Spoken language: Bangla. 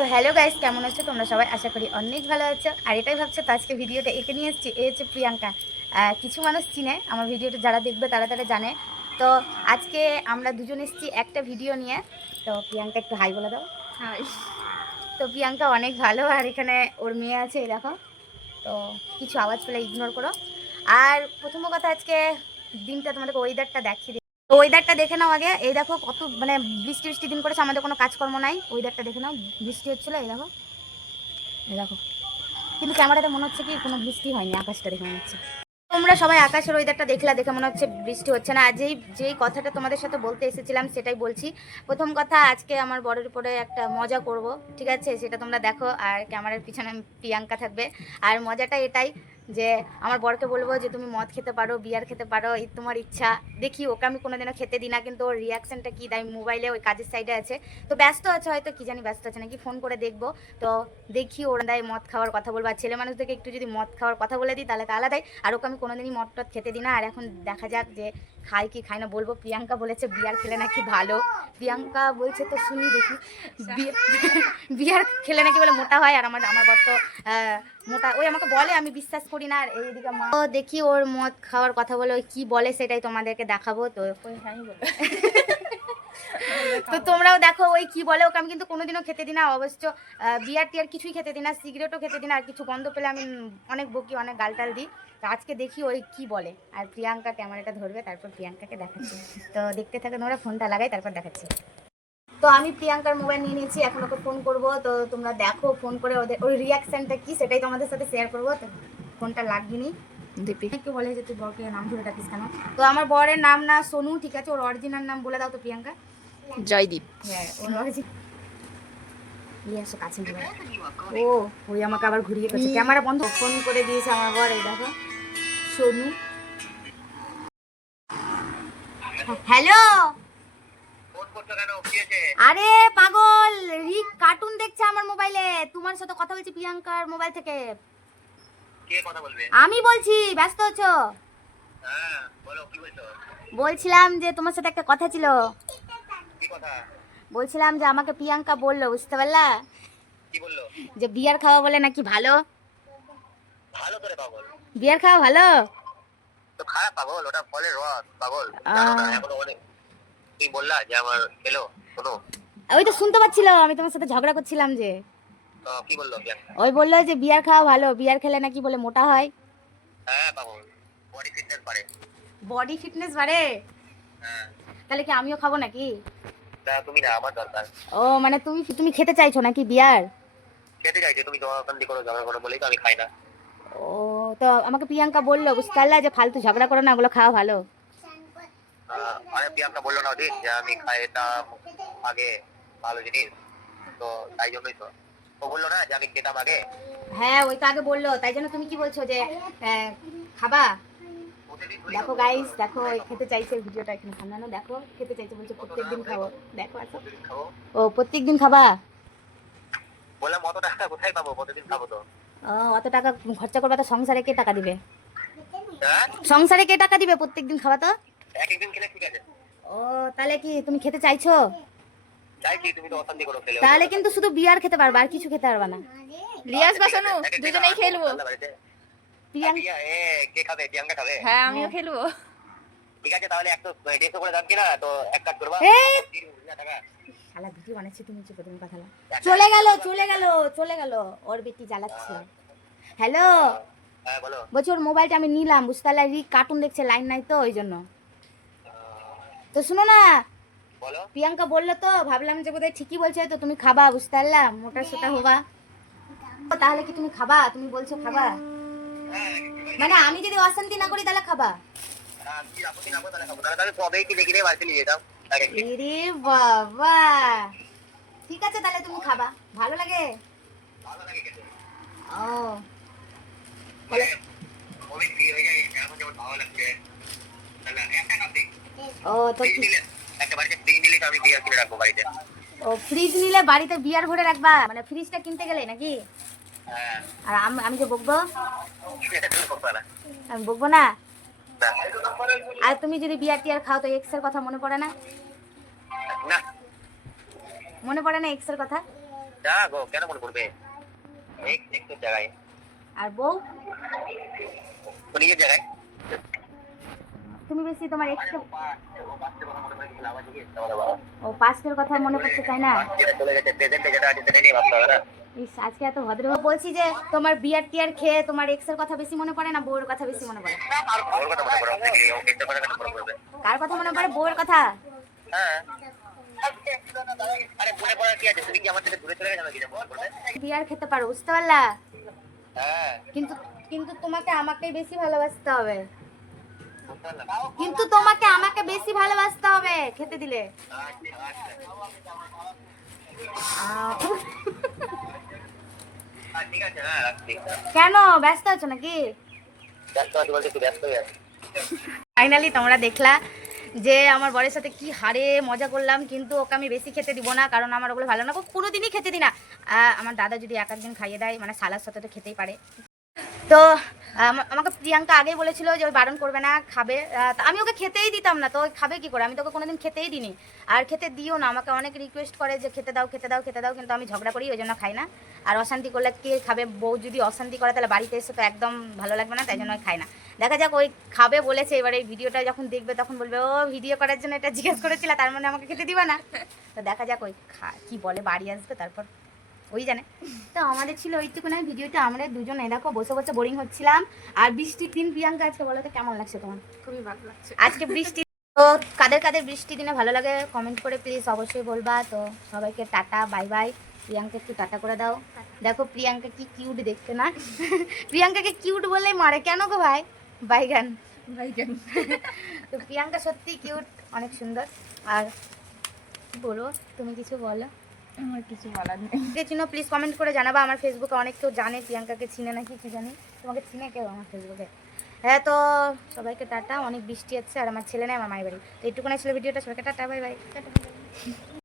তো হ্যালো গাইস, কেমন আছো তোমরা সবাই? আশা করি অনেক ভালো আছো। আর এটাই ভাবছো তো আজকে ভিডিওটা এঁকে নিয়ে এসেছি। এ হচ্ছে প্রিয়াঙ্কা। কিছু মানুষ চিনে, আমার ভিডিওটা যারা দেখবে তারা তারা জানে। তো আজকে আমরা দুজন এসেছি একটা ভিডিও নিয়ে। তো প্রিয়াঙ্কা একটু হাই বলে দাও। হাই। তো প্রিয়াঙ্কা অনেক ভালো, আর এখানে ওর মেয়ে আছে, এই দেখো। তো কিছু আওয়াজ পেলে ইগনোর করো। আর প্রথম কথা, আজকে দিনটা তোমাদেরকে ওয়েদারটা দেখিয়ে দিই। ওয়েদারটা দেখে নাও আগে। এই দেখো কত মানে বৃষ্টি বৃষ্টি দিন করেছে, আমাদের কোনো কাজকর্ম নাই। ওয়েদারটা দেখে নাও, বৃষ্টি হচ্ছিলো, এই দেখো। এই দেখো, কিন্তু ক্যামেরাতে মনে হচ্ছে কি কোনো বৃষ্টি হয়নি, আকাশটা দেখে মনে হচ্ছে। তোমরা সবাই আকাশের ওয়েদারটা দেখলা, দেখে মনে হচ্ছে বৃষ্টি হচ্ছে না। আর যেই কথাটা তোমাদের সাথে বলতে এসেছিলাম সেটাই বলছি। প্রথম কথা, আজকে আমার বরের উপরে একটা মজা করব, ঠিক আছে? সেটা তোমরা দেখো। আর ক্যামেরার পিছনে প্রিয়াঙ্কা থাকবে। আর মজাটা এটাই যে আমার বরকে বলবো যে তুমি মদ খেতে পারো, বিয়ার খেতে পারো, তোমার ইচ্ছা। দেখি ওকে আমি কোনোদিনও খেতে দিই না, কিন্তু ওর রিয়াকশনটা কী দেয়। মোবাইলে ওই কাজের সাইডে আছে, তো ব্যস্ত আছে হয়তো, কি জানি ব্যস্ত আছে নাকি, ফোন করে দেখবো। তো দেখি ওরা দেয় মদ খাওয়ার কথা বলবো। আর ছেলে মানুষদেরকে একটু যদি মদ খাওয়ার কথা বলে দিই তাহলে তো আলাদাই। আর ওকে আমি কোনোদিনই মদ টদ খেতে দিই না। আর এখন দেখা যাক যে খাই কি খাই না, বলবো। প্রিয়াঙ্কা বলেছে বিয়ার খেলে নাকি ভালো। প্রিয়াঙ্কা বলছে তো শুনি দেখি। বিয়ার খেলে নাকি বলে মোটা হয়। আর আমার বর তো মোটা, ওই আমাকে বলে, আমি বিশ্বাস করি না। আর এইদিকে মা দেখি ওর মদ খাওয়ার কথা বলে, ওই কী বলে সেটাই তোমাদেরকে দেখাবো। তো তো তোমরাও দেখো ওই কি বলে। ওকে আমি কিন্তু কোনোদিনও খেতে দিই না অবশ্য। বিয়ার টিয়ার কিছুই খেতে দিই না, সিগারেটও খেতে দিই না। আর কিছু গন্ধ পেলে আমি অনেক বকি, অনেক গালটাল দিই। তো আজকে দেখি ওই কি বলে। আর প্রিয়াঙ্কা ক্যামেরাটা ধরবে, তারপর প্রিয়াঙ্কাকে দেখাচ্ছি। তো দেখতে থাকে তোমরা, ফোনটা লাগাই তারপর দেখাচ্ছি। তো আমি প্রিয়াঙ্কার মোবাইল নিয়ে নিয়েছি, এখন ওকে ফোন করবো। তো তোমরা দেখো ফোন করে ওর রিয়াকশানটা কি সেটাই তোমাদের সাথে শেয়ার করবো। তো ফোনটা লাগবেনি। দীপি একটু বলে যে তুই বরকে নাম ধরে ডাকিস কেন? তো আমার বরের নাম না সোনু, ঠিক আছে? ওর অরিজিনাল নাম বলে দাও তো প্রিয়াঙ্কা। জয়দীপ। হ্যাঁ, ওর অরিজিনাল। নিয়ে আসো কাছে নিয়ে। ও ওই আমাকে আবার ঘুরিয়ে করছে, ক্যামেরা বন্ধ। ফোন করে দিয়েছে আমার বর, এই দেখো সোনু। হ্যালো। আরে পাগল, রিক কার্টুন দেখছে আমার মোবাইলে। তোমার সাথে কথা বলছি প্রিয়াঙ্কার মোবাইল থেকে। কে কথা বলবে? আমি বলছি, ব্যস্ত আছো? হ্যাঁ বলো, কি বলছো? বলছিলাম যে তোমার সাথে একটা কথা ছিল। কি কথা? বলছিলাম যে আমাকে প্রিয়াঙ্কা বললো, বুঝতে পারলা? কি বললো? যে বিয়ার খাওয়া বলে নাকি ভালো। ভালো করে পাগল। বিয়ার খাওয়া ভালো? তো খারাপ পাগল, ওটা ফলের রস পাগল, জানো না? এখনো অনেক তুই বললা যে আমার খেলো শোনো। ওই তো শুনতে পাচ্ছিল, আমি তোমার সাথে ঝগড়া করছিলাম যে। তো কি বললো প্রিয়াঙ্কা? ওই বললো যে বিয়ার খাওয়া ভালো, বিয়ার খেলে নাকি বলে মোটা হয়। হ্যাঁ পাগল, বডি ফিটনেস বাড়ে। বডি ফিটনেস বাড়ে? হ্যাঁ। তাহলে কি আমিও খাবো নাকি? তা তুমি না, আমার দরকার। ও মানে তুমি তুমি খেতে চাইছো নাকি বিয়ার? খেতে চাইছে, তুমি জমাকান্দি করো, ঝগড়া করো বলেই তো আমি খাই না। ও, তো আমাকে প্রিয়াঙ্কা বললো, বুঝতে পারলা, যে ফালতু ঝগড়া করো না, ওগুলো খাওয়া ভালো। আরে প্রিয়াঙ্কা বললো না ওদিন যে আমি খাইতাম আগে ভালো জিনিস, তো তাই জন্যই তো ও বললো না যে আমি খেতাম আগে। হ্যাঁ, ওই তো আগে বললো, তাই জন্য তুমি কি বলছো যে খাবা? দেখো গাইস, দেখো এই খেতে চাইছে, ভিডিওটা এখানে সামনে দেখো, খেতে চাইছে, বলছে প্রত্যেকদিন খাবো। দেখো আসো। ও প্রত্যেকদিন খাবা? বললাম অত টাকা কোথায় পাবো, কতদিন খাবো তো। ও, অত টাকা খরচা করবা তো সংসারে কে টাকা দিবে? হ্যাঁ, সংসারে কে টাকা দিবে প্রত্যেকদিন খাবা তো? এক একদিন খেলে ঠিক আছে। ও, তাহলে কি তুমি খেতে চাইছো? চাইছি, তুমি তো অশান্তি করো খেলে। তাহলে কিন্তু শুধু বিয়ার খেতে পারবা, আর কিছু খেতে পারবা না। রিয়াজ বাসানো দুজনেই খেলবো। প্রিয়াঙ্কা কে খাবে? প্রিয়াঙ্কা খাবে? হ্যাঁ আমিও খেলবো। ঠিক আছে, তাহলে 150 করে দাম কিনা, তো এক কাজ করবা। এই টাকা শালা ভিডিও বানাচ্ছি, তুমি চুপ তুমি কথা না। চলে গেল চলে গেল চলে গেল, ওর বেটি জ্বালাচ্ছে। হ্যালো, হ্যাঁ বলো। বলছি ওর মোবাইলটা আমি নিলাম, বুঝতে পারলে, রিক কার্টুন দেখছে, লাইন নাই তো ওই জন্য। তো শুনো না, বলো। প্রিয়াঙ্কা বললো তো, ভাবলাম যে বোধহয় ঠিকই বলছে, তো তুমি খাবা, বুঝতে পারলাম, মোটা সোটা হবা। তাহলে কি তুমি খাবা? তুমি বলছো খাবা, মানে আমি যদি অশান্তি না করি তাহলে খাবা? কি আপত্তি না করো তাহলে খাবো। তাহলে কবেই কিনে কিনে বাড়িতে নিয়ে যেতাম। এরে বাবা, ঠিক আছে তাহলে তুমি খাবা, ভালো লাগে? ভালো লাগে খেতে। ও কবে ফ্রি হয়ে যায়, এখন যেমন ভালো লাগছে। তাহলে একটা কাপ দিই। ও তো একটা বাড়িতে ফ্রিজ নিলে তো আমি বিয়ার কিনে রাখবো বাড়িতে। ও, ফ্রিজ নিলে বাড়িতে বিয়ার ভরে রাখবা, মানে ফ্রিজটা কিনতে গেলে নাকি? হ্যাঁ। আর আমি যে বকবো, এটা তুমি করতে পারো আমি বকবো না। না। আর তুমি যদি বিয়ার টিয়ার খাও তো এক্স এর কথা মনে পড়ে না? না। মনে পড়ে না এক্স এর কথা? যা গো, কেন মনে করবে? একটু জায়গায়, আর বউ? ও নিজের জায়গায়। তুমি বেশি তোমার এক্স ও পাঁচটা কথা মনে করে কিছু লাভ আছে কি? তাহলে বলো। ও পাস্টের কথা মনে পড়ছে তাই না? যেটা চলে গেছে, প্রেজেন্টে যেটা আছে সেটা নিয়ে ভাবতে হবে না। ইস, আজকে এত ভদ্র বলছি যে তোমার বিয়ার টিয়ার খেয়ে তোমার এক্সের কথা বেশি মনে পড়ে না বউয়ের কথা বেশি মনে পড়ে? ওর কথা মনে করো নাকি? ও কেসটা কথা কেন মনে করবে? কার কথা মনে পড়ে? বউয়ের কথা। হ্যাঁ। আরে মনে করার কি আছে? তুমি কি আমার থেকে দূরে চলে গেছো নাকি? যে মনে করবে? বিয়ার খেতে পারো, বুঝতে পারলা? হ্যাঁ। কিন্তু কিন্তু তোমাকে আমাকেই বেশি ভালোবাসতে হবে। বুঝতে পারলাম। কিন্তু তোমাকে আমাকে বেশি ভালোবাসতে হবে খেতে দিলে। আচ্ছা, আচ্ছা। ঠিক আছে, হ্যাঁ রাখছি। কেন ব্যস্ত আছো নাকি? ব্যস্ত আছি বলতে একটু ব্যস্তই আছি। ফাইনালি তোমরা দেখলা যে আমার বরের সাথে কি হারে মজা করলাম, কিন্তু ওকে আমি বেশি খেতে দিব না, কারণ আমার ওগুলো ভালো না, কোনো দিনই খেতে দিই না। আমার দাদা যদি এক একদিন খাইয়ে দেয়, মানে সালার সাথে তো খেতেই পারে। তো আমাকে প্রিয়াঙ্কা আগেই বলেছিল যে ওই বারণ করবে না, খাবে। তা আমি ওকে খেতেই দিতাম না, তো ওই খাবে কি করে? আমি তোকে কোনোদিন খেতেই দিইনি, আর খেতে দিও না। আমাকে অনেক রিকোয়েস্ট করে যে খেতে দাও খেতে দাও খেতে দাও, কিন্তু আমি ঝগড়া করি, ওই জন্য খাই না। আর অশান্তি করলে কে খাবে? বউ যদি অশান্তি করে তাহলে বাড়িতে এসে তো একদম ভালো লাগবে না, তাই জন্য ওই খাই না। দেখা যাক, ওই খাবে বলেছে, এবার এই ভিডিওটা যখন দেখবে তখন বলবে ও ভিডিও করার জন্য এটা জিজ্ঞেস করেছিল, তার মানে আমাকে খেতে দিবা না। তো দেখা যাক ওই কি বলে, বাড়ি আসবে তারপর ওই জানে। তো আমাদের ছিল ওইটুকু না ভিডিওটা, আমরা দুজন এই দেখো বসে বসে বোরিং হচ্ছিলাম। আর বৃষ্টির দিন, প্রিয়াঙ্কা আজকে বলো তো কেমন লাগছে তোমার? খুবই ভালো লাগছে। আজকে বৃষ্টি, তো কাদের কাদের বৃষ্টি দিনে ভালো লাগে কমেন্ট করে প্লিজ অবশ্যই বলবা। তো সবাইকে টাটা, বাই বাই। প্রিয়াঙ্কা একটু টাটা করে দাও। দেখো প্রিয়াঙ্কা কি কিউট দেখতে না? প্রিয়াঙ্কাকে কিউট বললেই মারে কেন গো ভাই? বাইগান। ভাইজান। তো প্রিয়াঙ্কা সত্যি কিউট, অনেক সুন্দর। আর কি বলবো, তুমি কিছু বলো। আমার কিছু বলার নেই। কে চিনো প্লিজ কমেন্ট করে জানাবা। আমার ফেসবুকে অনেক কেউ জানে প্রিয়াঙ্কাকে চিনে নাকি কি জানি। তোমাকে চিনে কেউ আমার ফেসবুকে? হ্যাঁ, তো সবাইকে টাটা। অনেক বৃষ্টি হচ্ছে আর আমার ছেলে নেই, আমার মায়ের বাড়ি। তো এইটুকুনাই ছিল ভিডিওটা, সবাইকে টাটা, বাই বাই। টাটা।